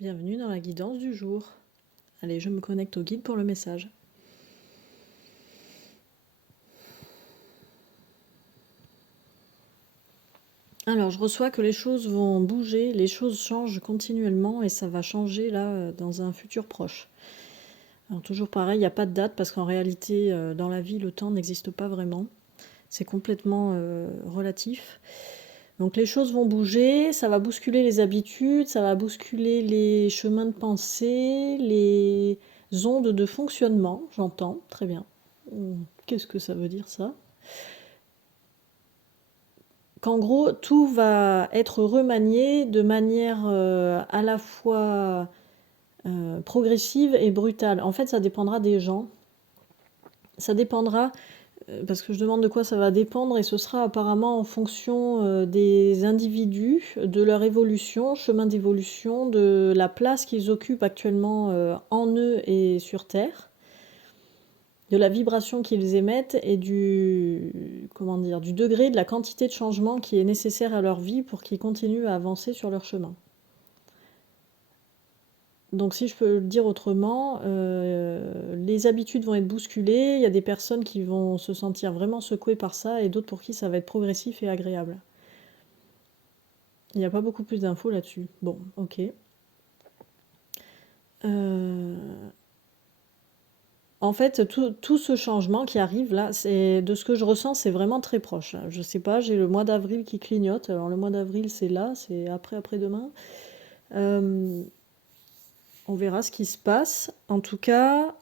Bienvenue dans la guidance du jour. Allez, je me connecte au guide pour le message. Alors, je reçois que les choses vont bouger, les choses changent continuellement et ça va changer là dans un futur proche. Alors, toujours pareil, il n'y a pas de date parce qu'en réalité, dans la vie, le temps n'existe pas vraiment. C'est complètement relatif. Donc, les choses vont bouger, ça va bousculer les habitudes, ça va bousculer les chemins de pensée, les ondes de fonctionnement, j'entends, très bien. Qu'est-ce que ça veut dire ça ? Qu'en gros, tout va être remanié de manière à la fois progressive et brutale. En fait, ça dépendra des gens. Ça dépendra, parce que je demande de quoi ça va dépendre, et ce sera apparemment en fonction des individus, de leur évolution, chemin d'évolution, de la place qu'ils occupent actuellement en eux et sur Terre, de la vibration qu'ils émettent et du degré, de la quantité de changement qui est nécessaire à leur vie pour qu'ils continuent à avancer sur leur chemin. Donc si je peux le dire autrement, les habitudes vont être bousculées, il y a des personnes qui vont se sentir vraiment secouées par ça et d'autres pour qui ça va être progressif et agréable. Il n'y a pas beaucoup plus d'infos là-dessus. Bon, ok. En fait, tout ce changement qui arrive là, de ce que je ressens, c'est vraiment très proche. Je sais pas, j'ai le mois d'avril qui clignote. Alors le mois d'avril, c'est là, c'est après-demain. On verra ce qui se passe. En tout cas,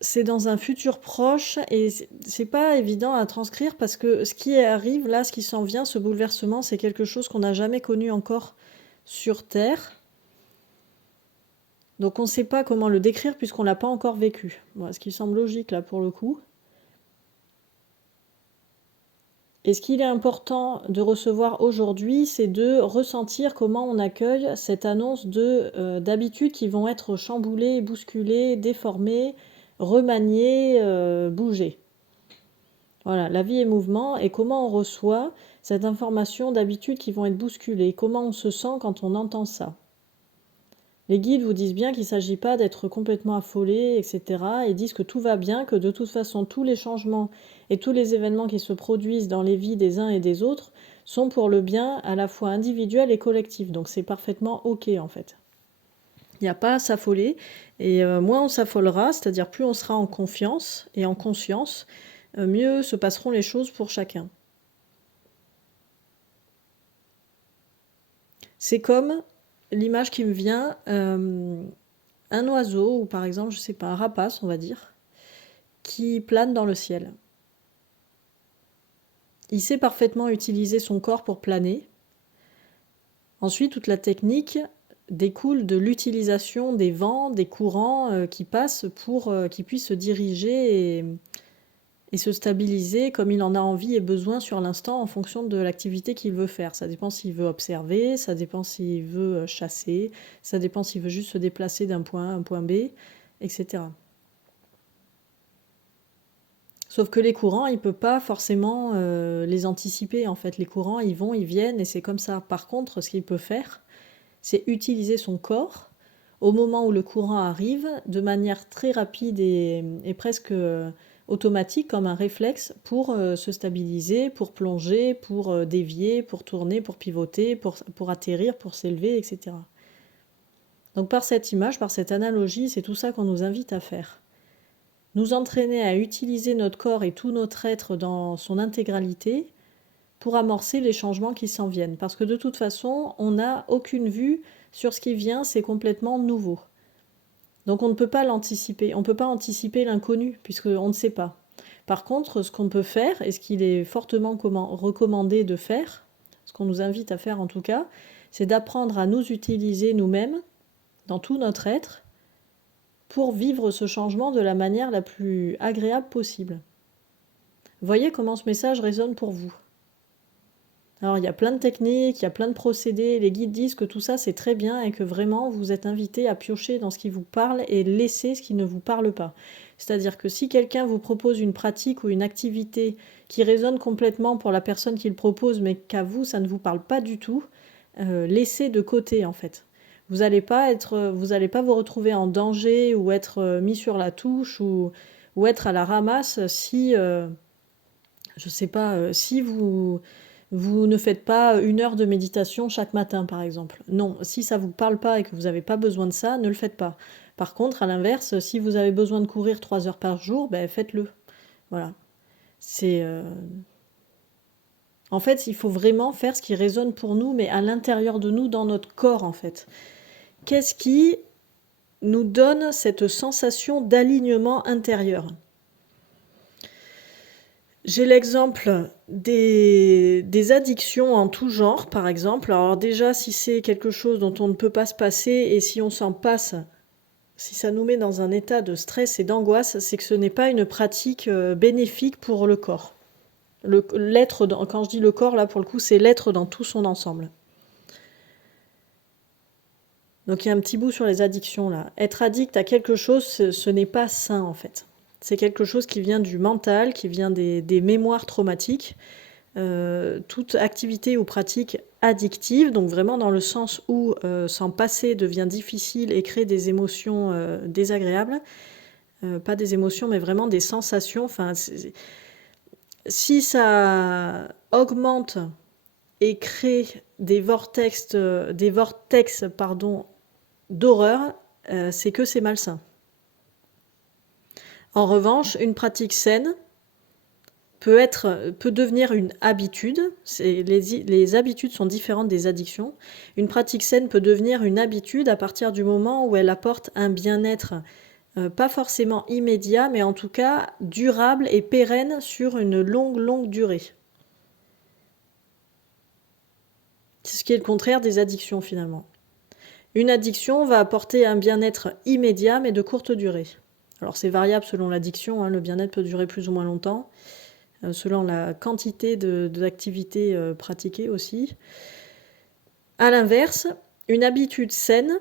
c'est dans un futur proche et c'est pas évident à transcrire parce que ce qui arrive là, ce qui s'en vient, ce bouleversement, c'est quelque chose qu'on n'a jamais connu encore sur Terre. Donc on ne sait pas comment le décrire puisqu'on ne l'a pas encore vécu. Voilà, ce qui semble logique là pour le coup. Et ce qu'il est important de recevoir aujourd'hui, c'est de ressentir comment on accueille cette annonce d'habitudes qui vont être chamboulées, bousculées, déformées, remaniées, bougées. Voilà, la vie est mouvement et comment on reçoit cette information d'habitudes qui vont être bousculées, comment on se sent quand on entend ça. Les guides vous disent bien qu'il ne s'agit pas d'être complètement affolé, etc. Ils disent que tout va bien, que de toute façon tous les changements et tous les événements qui se produisent dans les vies des uns et des autres sont pour le bien à la fois individuel et collectif. Donc c'est parfaitement ok en fait. Il n'y a pas à s'affoler et moins on s'affolera, c'est-à-dire plus on sera en confiance et en conscience, mieux se passeront les choses pour chacun. C'est comme l'image qui me vient, un oiseau, ou par exemple, je sais pas, un rapace, on va dire, qui plane dans le ciel. Il sait parfaitement utiliser son corps pour planer. Ensuite, toute la technique découle de l'utilisation des vents, des courants qui passent pour qu'il puisse se diriger et se stabiliser comme il en a envie et besoin sur l'instant en fonction de l'activité qu'il veut faire. Ça dépend s'il veut observer, ça dépend s'il veut chasser, ça dépend s'il veut juste se déplacer d'un point A à un point B, etc. Sauf que les courants, il ne peut pas forcément les anticiper. En fait, les courants, ils vont, ils viennent, et c'est comme ça. Par contre, ce qu'il peut faire, c'est utiliser son corps au moment où le courant arrive, de manière très rapide et presque automatique, comme un réflexe, pour se stabiliser, pour plonger, pour dévier, pour tourner, pour pivoter, pour atterrir, pour s'élever, etc. Donc par cette image, par cette analogie, c'est tout ça qu'on nous invite à faire. Nous entraîner à utiliser notre corps et tout notre être dans son intégralité pour amorcer les changements qui s'en viennent. Parce que de toute façon, on n'a aucune vue sur ce qui vient, c'est complètement nouveau. Donc on ne peut pas l'anticiper, on ne peut pas anticiper l'inconnu, puisqu'on ne sait pas. Par contre, ce qu'on peut faire, et ce qu'il est fortement recommandé de faire, ce qu'on nous invite à faire en tout cas, c'est d'apprendre à nous utiliser nous-mêmes, dans tout notre être, pour vivre ce changement de la manière la plus agréable possible. Voyez comment ce message résonne pour vous. Alors il y a plein de techniques, il y a plein de procédés, les guides disent que tout ça c'est très bien et que vraiment vous êtes invité à piocher dans ce qui vous parle et laisser ce qui ne vous parle pas. C'est-à-dire que si quelqu'un vous propose une pratique ou une activité qui résonne complètement pour la personne qui le propose mais qu'à vous ça ne vous parle pas du tout, laissé de côté en fait. Vous n'allez pas vous retrouver en danger ou être mis sur la touche ou être à la ramasse si, je sais pas, si vous ne faites pas 1 heure de méditation chaque matin, par exemple. Non, si ça vous parle pas et que vous n'avez pas besoin de ça, ne le faites pas. Par contre, à l'inverse, si vous avez besoin de courir 3 heures par jour, ben faites-le. Voilà. C'est En fait, il faut vraiment faire ce qui résonne pour nous, mais à l'intérieur de nous, dans notre corps, en fait. Qu'est-ce qui nous donne cette sensation d'alignement intérieur? J'ai l'exemple des addictions en tout genre, par exemple. Alors déjà, si c'est quelque chose dont on ne peut pas se passer et si on s'en passe, si ça nous met dans un état de stress et d'angoisse, c'est que ce n'est pas une pratique bénéfique pour le corps. Quand je dis le corps, là, pour le coup, c'est l'être dans tout son ensemble. Donc il y a un petit bout sur les addictions, là. Être addict à quelque chose, ce n'est pas sain, en fait. C'est quelque chose qui vient du mental, qui vient des mémoires traumatiques. Toute activité ou pratique addictive, donc vraiment dans le sens où s'en passer devient difficile et crée des émotions désagréables. Pas des émotions, mais vraiment des sensations. Enfin, si ça augmente et crée des vortex d'horreur, c'est que c'est malsain. En revanche, une pratique saine peut devenir une habitude. Les habitudes sont différentes des addictions. Une pratique saine peut devenir une habitude à partir du moment où elle apporte un bien-être, pas forcément immédiat, mais en tout cas durable et pérenne sur une longue durée. C'est ce qui est le contraire des addictions finalement. Une addiction va apporter un bien-être immédiat, mais de courte durée. Alors c'est variable selon l'addiction, hein, le bien-être peut durer plus ou moins longtemps. Selon la quantité d'activités pratiquées aussi. À l'inverse, une habitude saine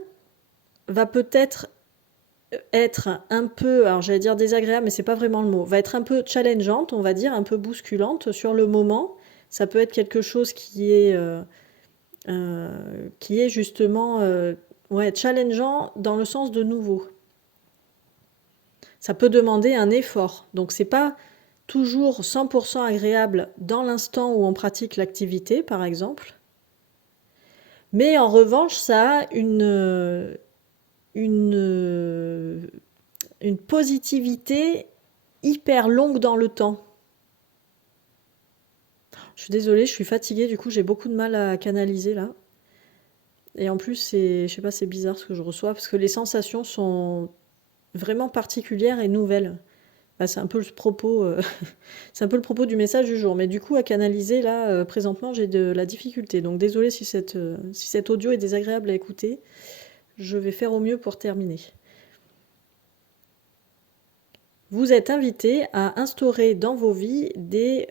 va peut-être être un peu, alors j'allais dire désagréable, mais c'est pas vraiment le mot, va être un peu challengeante, on va dire, un peu bousculante sur le moment. Ça peut être quelque chose qui est justement challengeant dans le sens de nouveau. Ça peut demander un effort, donc c'est pas toujours 100% agréable dans l'instant où on pratique l'activité, par exemple. Mais en revanche, ça a une positivité hyper longue dans le temps. Je suis désolée, je suis fatiguée, du coup j'ai beaucoup de mal à canaliser là. Et en plus, je sais pas, c'est bizarre ce que je reçois, parce que les sensations sont vraiment particulières et nouvelles. Bah, c'est un peu le propos, c'est un peu le propos du message du jour. Mais du coup, à canaliser, là, présentement, j'ai de la difficulté. Donc désolée si cet audio est désagréable à écouter. Je vais faire au mieux pour terminer. Vous êtes invité à instaurer dans vos vies des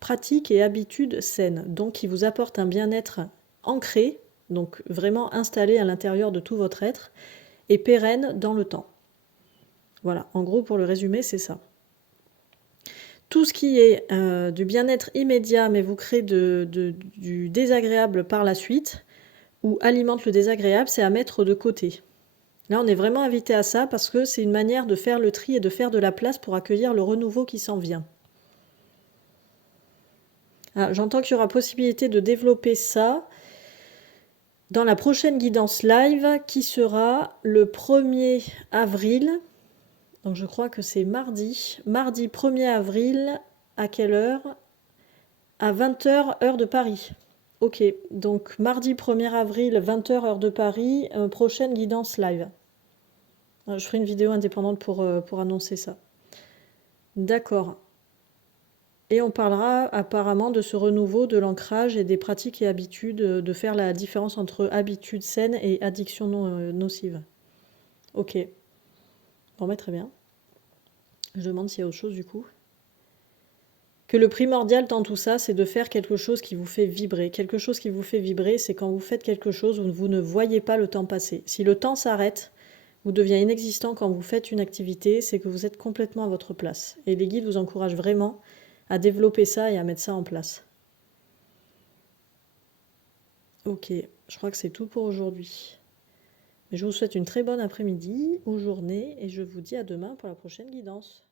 pratiques et habitudes saines, donc qui vous apportent un bien-être ancré, donc vraiment installé à l'intérieur de tout votre être, et pérenne dans le temps. Voilà, en gros, pour le résumer, c'est ça. Tout ce qui est du bien-être immédiat, mais vous crée du désagréable par la suite, ou alimente le désagréable, c'est à mettre de côté. Là, on est vraiment invité à ça parce que c'est une manière de faire le tri et de faire de la place pour accueillir le renouveau qui s'en vient. Ah, j'entends qu'il y aura possibilité de développer ça dans la prochaine guidance live qui sera le 1er avril. Donc je crois que c'est mardi. Mardi 1er avril, à quelle heure? À 20h, heure de Paris. Ok, donc mardi 1er avril, 20h, heure de Paris, prochaine guidance live. Je ferai une vidéo indépendante pour annoncer ça. D'accord. Et on parlera apparemment de ce renouveau, de l'ancrage et des pratiques et habitudes, de faire la différence entre habitudes saines et addictions nocives. Ok. Bon, bah, très bien. Je demande s'il y a autre chose du coup. Que le primordial dans tout ça, c'est de faire quelque chose qui vous fait vibrer. Quelque chose qui vous fait vibrer, c'est quand vous faites quelque chose où vous ne voyez pas le temps passer. Si le temps s'arrête, ou devient inexistant quand vous faites une activité, c'est que vous êtes complètement à votre place. Et les guides vous encouragent vraiment à développer ça et à mettre ça en place. Ok, je crois que c'est tout pour aujourd'hui. Mais je vous souhaite une très bonne après-midi ou journée et je vous dis à demain pour la prochaine guidance.